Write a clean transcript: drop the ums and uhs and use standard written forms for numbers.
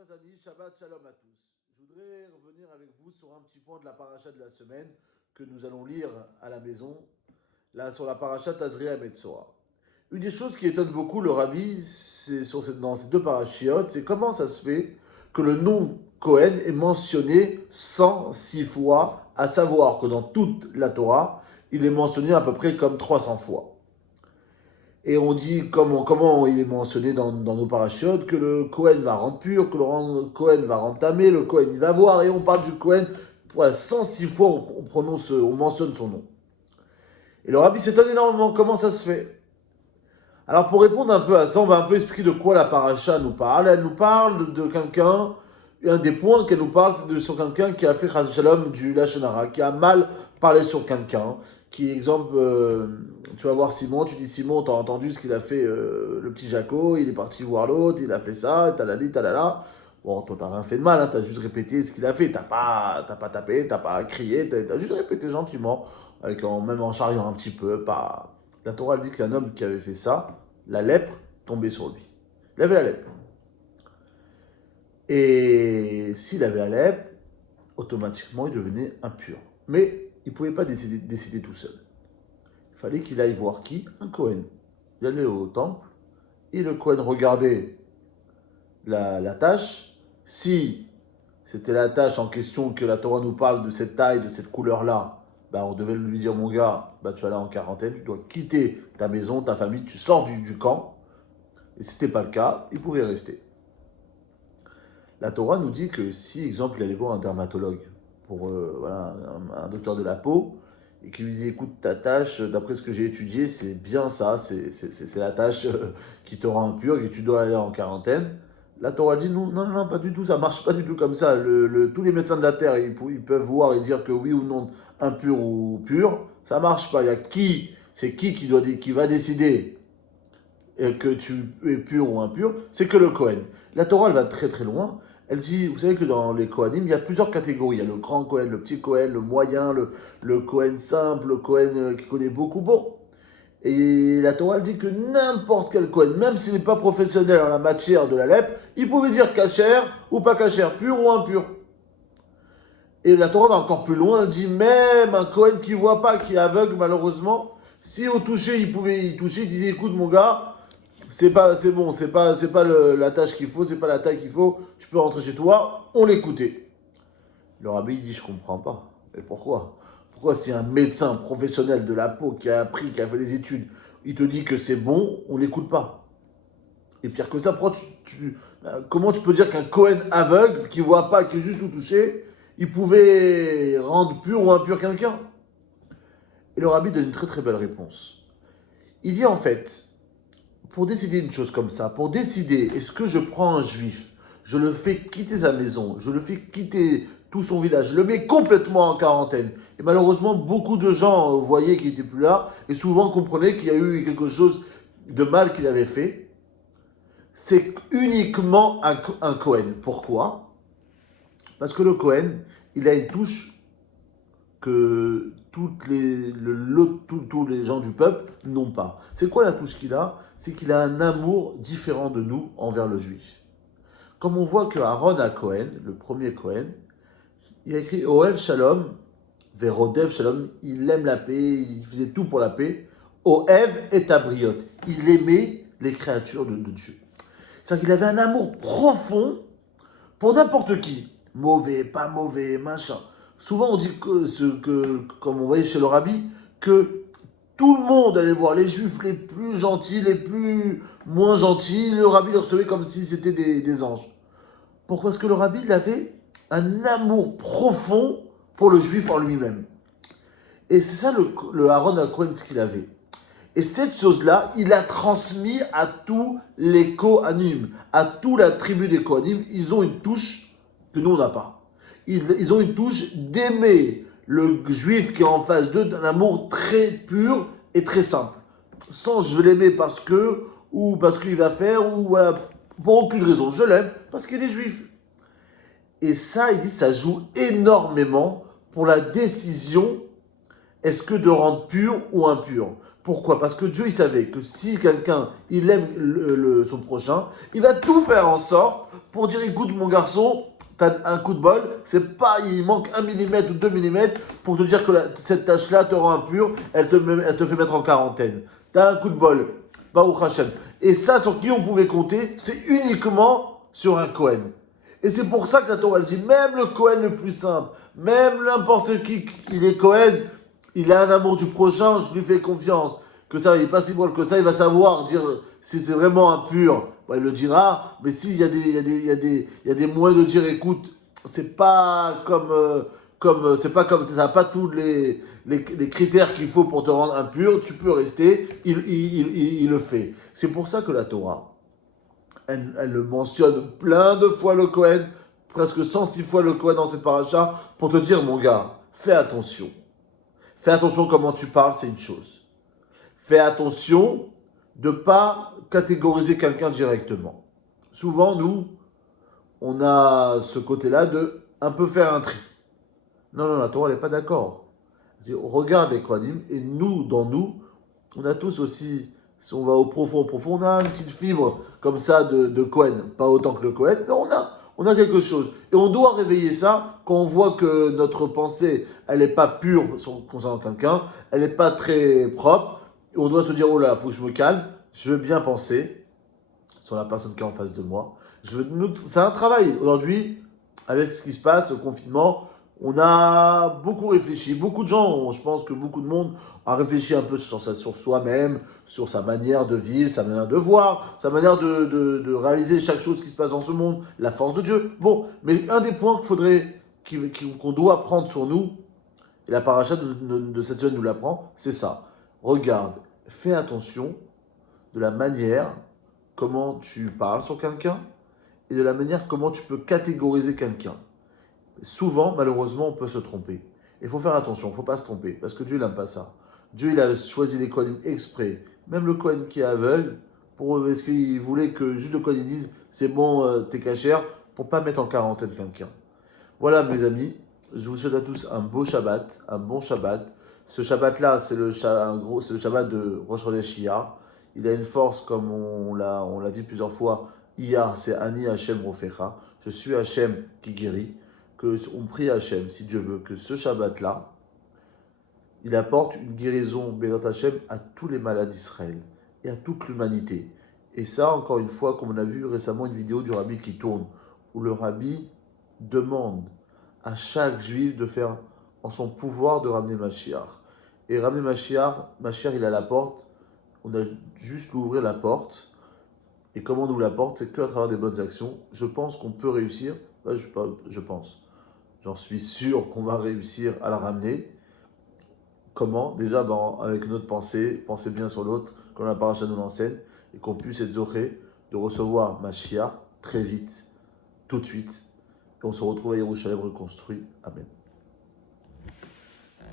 Chers amis, Shabbat Shalom à tous. Je voudrais revenir avec vous sur un petit point de la paracha de la semaine que nous allons lire à la maison, là sur la paracha Tazria Metzora. Une des choses qui étonne beaucoup le rabbi dans ces deux parachiotes, c'est comment ça se fait que le nom Cohen est mentionné 106 fois, à savoir que dans toute la Torah, il est mentionné à peu près comme 300 fois. Et on dit comment il est mentionné dans nos parachutes, que le Cohen va rendre pur, que le Cohen va rendre tamé, le Cohen il va voir, et on parle du Cohen, voilà, 106 fois on mentionne son nom. Et le rabbi s'étonne énormément, comment ça se fait? Alors pour répondre un peu à ça, on va un peu expliquer de quoi la paracha nous parle. Elle nous parle de quelqu'un, un des points qu'elle nous parle, c'est sur quelqu'un qui a fait Chas Shalom du Lashon Hara, qui a mal parlé sur quelqu'un. Qui, exemple, tu vas voir Simon, tu dis Simon, t'as entendu ce qu'il a fait, le petit Jaco, il est parti voir l'autre, il a fait ça, talali, talala. Bon, toi, t'as rien fait de mal, hein, t'as juste répété ce qu'il a fait, t'as pas tapé, t'as pas crié, t'as juste répété gentiment, même en charriant un petit peu. Pas... La Torah dit qu'un homme qui avait fait ça, la lèpre tombait sur lui. Il avait la lèpre. Et s'il avait la lèpre, automatiquement, il devenait impur. Mais il ne pouvait pas décider tout seul. Il fallait qu'il aille voir qui? Un Cohen. Il allait au temple, et le Cohen regardait la tâche. Si c'était la tâche en question que la Torah nous parle de cette taille, de cette couleur-là, bah on devait lui dire, mon gars, bah tu vas là en quarantaine, tu dois quitter ta maison, ta famille, tu sors du camp. Et si ce n'était pas le cas, il pouvait rester. La Torah nous dit que si, exemple, il allait voir un dermatologue, pour voilà, un docteur de la peau, et qui lui dit, écoute, ta tâche, d'après ce que j'ai étudié, c'est bien ça, c'est la tâche qui te rend impur, et tu dois aller en quarantaine. La Torah dit, non, pas du tout, ça marche pas du tout comme ça. Tous les médecins de la terre, ils peuvent voir et dire que oui ou non, impur ou pur, ça marche pas. Il y a qui va décider que tu es pur ou impur, c'est que le Cohen. La Torah, elle va très très loin. Elle dit, vous savez que dans les Kohanim, il y a plusieurs catégories. Il y a le grand Cohen, le petit Cohen, le moyen, le Cohen simple, le Cohen qui connaît beaucoup. Bon. Et la Torah, elle dit que n'importe quel Cohen, même s'il n'est pas professionnel en la matière de la lèpre, il pouvait dire kasher ou pas kasher, pur ou impur. Et la Torah va encore plus loin, elle dit même un Cohen qui ne voit pas, qui est aveugle malheureusement, si au toucher, il pouvait y toucher, il disait, écoute mon gars, c'est bon, c'est pas la tâche qu'il faut, c'est pas la taille qu'il faut, tu peux rentrer chez toi, on l'écoutait. Le rabbi dit, je comprends pas. Mais pourquoi? Pourquoi si un médecin professionnel de la peau qui a appris, qui a fait les études, il te dit que c'est bon, on l'écoute pas? Et pire que ça, comment tu peux dire qu'un Cohen aveugle, qui voit pas, qui est juste tout touché, il pouvait rendre pur ou impur quelqu'un? Et le rabbi donne une très très belle réponse. Il dit en fait, pour décider une chose comme ça, pour décider, est-ce que je prends un juif, je le fais quitter sa maison, je le fais quitter tout son village, je le mets complètement en quarantaine. Et malheureusement, beaucoup de gens voyaient qu'il n'était plus là, et souvent comprenaient qu'il y a eu quelque chose de mal qu'il avait fait. C'est uniquement un Cohen. Pourquoi? Parce que le Cohen, il a une touche que tous les gens du peuple n'ont pas. C'est quoi la touche qu'il a? C'est qu'il a un amour différent de nous envers le juif. Comme on voit que Aaron à Cohen, le premier Cohen, il a écrit Ohev Shalom, Verodev Shalom, il aime la paix, il faisait tout pour la paix. Ohev et Abriot, il aimait les créatures de Dieu. C'est-à-dire qu'il avait un amour profond pour n'importe qui. Mauvais, pas mauvais, machin. Souvent, on dit comme on voyait chez le rabbi, que tout le monde allait voir les juifs les plus gentils, les plus moins gentils. Le rabbi les recevait comme si c'était des anges. Pourquoi? Parce que le rabbi, il avait un amour profond pour le juif en lui-même. Et c'est ça le Aaron HaKohen, ce qu'il avait. Et cette chose-là, il a transmis à tous les Kohanim, à toute la tribu des Kohanim. Ils ont une touche que nous, on n'a pas. Ils ont une touche d'aimer le juif qui est en face d'eux d'un amour très pur et très simple. Sans je veux l'aimer parce que, ou parce qu'il va faire, ou voilà, pour aucune raison. Je l'aime parce qu'il est juif. Et ça, il dit, ça joue énormément pour la décision, est-ce que de rendre pur ou impur? Pourquoi? Parce que Dieu, il savait que si quelqu'un, il aime son prochain, il va tout faire en sorte pour dire écoute mon garçon, t'as un coup de bol, c'est pas, il manque 1 millimètre ou 2 millimètres pour te dire que cette tâche-là te rend impur, elle te fait mettre en quarantaine. T'as un coup de bol, Baruch Hashem. Et ça, sur qui on pouvait compter, c'est uniquement sur un Kohen. Et c'est pour ça que la Torah elle dit, même le Kohen le plus simple, même n'importe qui, il est Kohen, il a un amour du prochain, je lui fais confiance. Que ça, il n'est pas si bon que ça, il va savoir dire si c'est vraiment impur. Bah, il le dira, mais s'il y a il y a des moyens de dire, écoute, c'est pas c'est pas comme ça n'a pas tous les critères qu'il faut pour te rendre impur, tu peux rester, il le fait. C'est pour ça que la Torah, elle le mentionne plein de fois le Kohen, presque 106 fois le Kohen dans cette paracha, pour te dire, mon gars, fais attention. Fais attention comment tu parles, c'est une chose. Fais attention de ne pas catégoriser quelqu'un directement. Souvent, nous, on a ce côté-là de un peu faire un tri. Non, non, la Torah, elle n'est pas d'accord. Regarde les Kohanim, et nous, dans nous, on a tous aussi, si on va au profond, on a une petite fibre comme ça de Kohen. Pas autant que le Kohen, mais on a quelque chose. Et on doit réveiller ça quand on voit que notre pensée, elle n'est pas pure concernant quelqu'un, elle n'est pas très propre. Et on doit se dire, oh là, il faut que je me calme, je veux bien penser sur la personne qui est en face de moi. C'est un travail. Aujourd'hui, avec ce qui se passe, au confinement, on a beaucoup réfléchi. Beaucoup de gens, je pense que beaucoup de monde a réfléchi un peu sur soi-même, sur sa manière de vivre, sa manière de voir, sa manière de réaliser chaque chose qui se passe dans ce monde, la force de Dieu. Bon, mais un des points qu'on doit prendre sur nous, et la paracha de cette semaine nous l'apprend, c'est ça. Regarde, fais attention de la manière comment tu parles sur quelqu'un et de la manière comment tu peux catégoriser quelqu'un. Souvent, malheureusement, on peut se tromper. Il faut faire attention, il ne faut pas se tromper, parce que Dieu n'aime pas ça. Dieu, il a choisi les Kohanim exprès. Même le Kohen qui est aveugle, parce qu'il voulait que juste le Kohen dise c'est bon, t'es cachère, pour ne pas mettre en quarantaine quelqu'un. Voilà, mes amis, je vous souhaite à tous un beau Shabbat, un bon Shabbat. Ce Shabbat-là, c'est le Shabbat de Rosh Chodesh Iyar. Il a une force, comme on l'a dit plusieurs fois. Iyar, c'est Ani Hashem Rofecha. Je suis Hashem qui guérit. On prie Hashem, si Dieu veut, que ce Shabbat-là, il apporte une guérison, Bézat Hashem, à tous les malades d'Israël et à toute l'humanité. Et ça, encore une fois, comme on a vu récemment une vidéo du Rabbi qui tourne, où le Rabbi demande à chaque juif de faire en son pouvoir de ramener Mashiach. Et ramener Mashiach, il est à la porte, on a juste l'ouvrir la porte. Et comment on ouvre la porte, c'est qu'à travers des bonnes actions. Je pense qu'on peut réussir, je pense. J'en suis sûr qu'on va réussir à la ramener. Comment? Déjà, avec notre pensée, penser bien sur l'autre, comme la paracha nous l'enseigne, et qu'on puisse être zoché de recevoir Mashiach très vite, tout de suite, et on se retrouve à Yerushalayim reconstruit. Amen.